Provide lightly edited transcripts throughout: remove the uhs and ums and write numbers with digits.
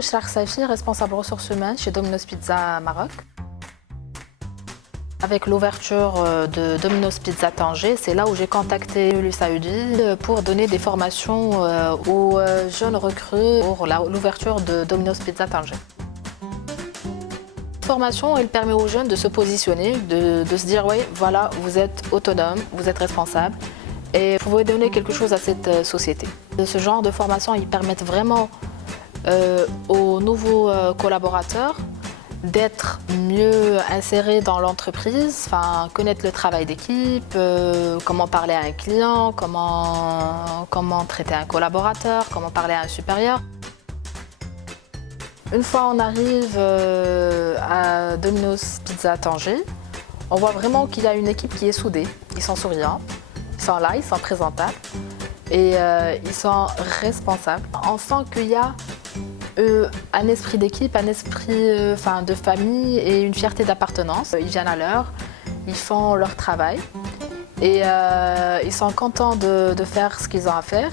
Char Safi, responsable ressources humaines chez Domino's Pizza Maroc. Avec l'ouverture de Domino's Pizza Tanger, c'est là où j'ai contacté l'USAID pour donner des formations aux jeunes recrues pour l'ouverture de Domino's Pizza Tanger. Cette formation, elle permet aux jeunes de se positionner, de se dire oui, voilà, vous êtes autonome, vous êtes responsable et vous pouvez donner quelque chose à cette société. Ce genre de formation, ils permettent vraiment aux nouveaux collaborateurs d'être mieux insérés dans l'entreprise, connaître le travail d'équipe, comment parler à un client, comment traiter un collaborateur, comment parler à un supérieur. Une fois on arrive à Domino's Pizza Tanger, on voit vraiment qu'il y a une équipe qui est soudée. Ils sont souriants, ils sont là, ils sont présentables et ils sont responsables. On sent qu'il y a un esprit d'équipe, un esprit de famille et une fierté d'appartenance. Ils viennent à l'heure, ils font leur travail et ils sont contents de faire ce qu'ils ont à faire.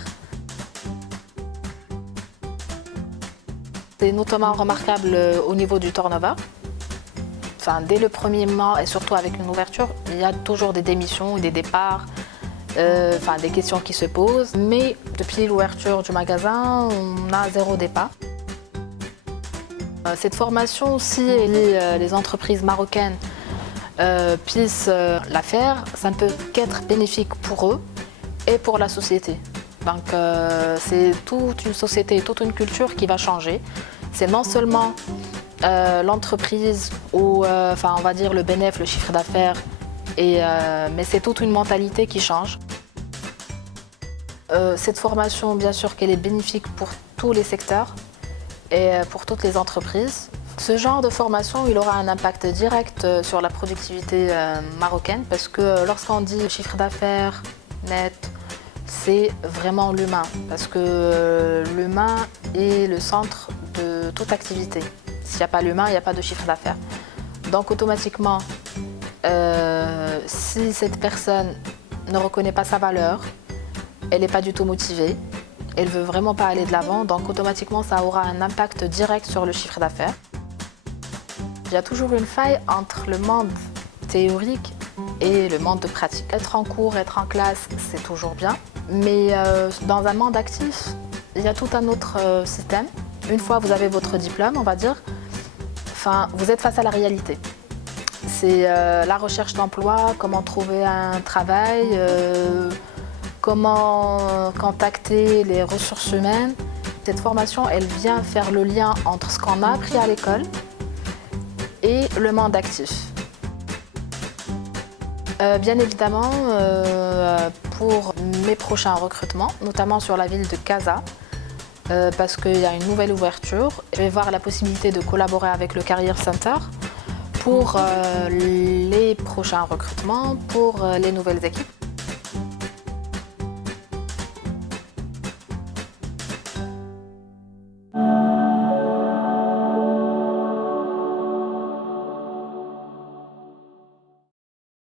C'est notamment remarquable au niveau du turnover. Dès le premier mois et surtout avec une ouverture, il y a toujours des démissions ou des départs, des questions qui se posent. Mais depuis l'ouverture du magasin, on a 0 départ. Cette formation, si les entreprises marocaines puissent la faire, ça ne peut qu'être bénéfique pour eux et pour la société. Donc c'est toute une société, toute une culture qui va changer. C'est non seulement l'entreprise ou on va dire le bénéfice, le chiffre d'affaires, mais c'est toute une mentalité qui change. Cette formation, bien sûr qu'elle est bénéfique pour tous les secteurs et pour toutes les entreprises. Ce genre de formation, il aura un impact direct sur la productivité marocaine parce que lorsqu'on dit chiffre d'affaires net, c'est vraiment l'humain parce que l'humain est le centre de toute activité. S'il n'y a pas l'humain, il n'y a pas de chiffre d'affaires. Donc automatiquement, si cette personne ne reconnaît pas sa valeur, elle n'est pas du tout motivée, elle ne veut vraiment pas aller de l'avant, donc automatiquement ça aura un impact direct sur le chiffre d'affaires. Il y a toujours une faille entre le monde théorique et le monde de pratique. Être en cours, être en classe, c'est toujours bien, mais dans un monde actif, il y a tout un autre système. Une fois vous avez votre diplôme, on va dire, vous êtes face à la réalité. C'est la recherche d'emploi, comment trouver un travail, comment contacter les ressources humaines. Cette formation, elle vient faire le lien entre ce qu'on a appris à l'école et le monde actif. Bien évidemment, pour mes prochains recrutements, notamment sur la ville de Casa, parce qu'il y a une nouvelle ouverture, je vais voir la possibilité de collaborer avec le Career Center pour les prochains recrutements, pour les nouvelles équipes.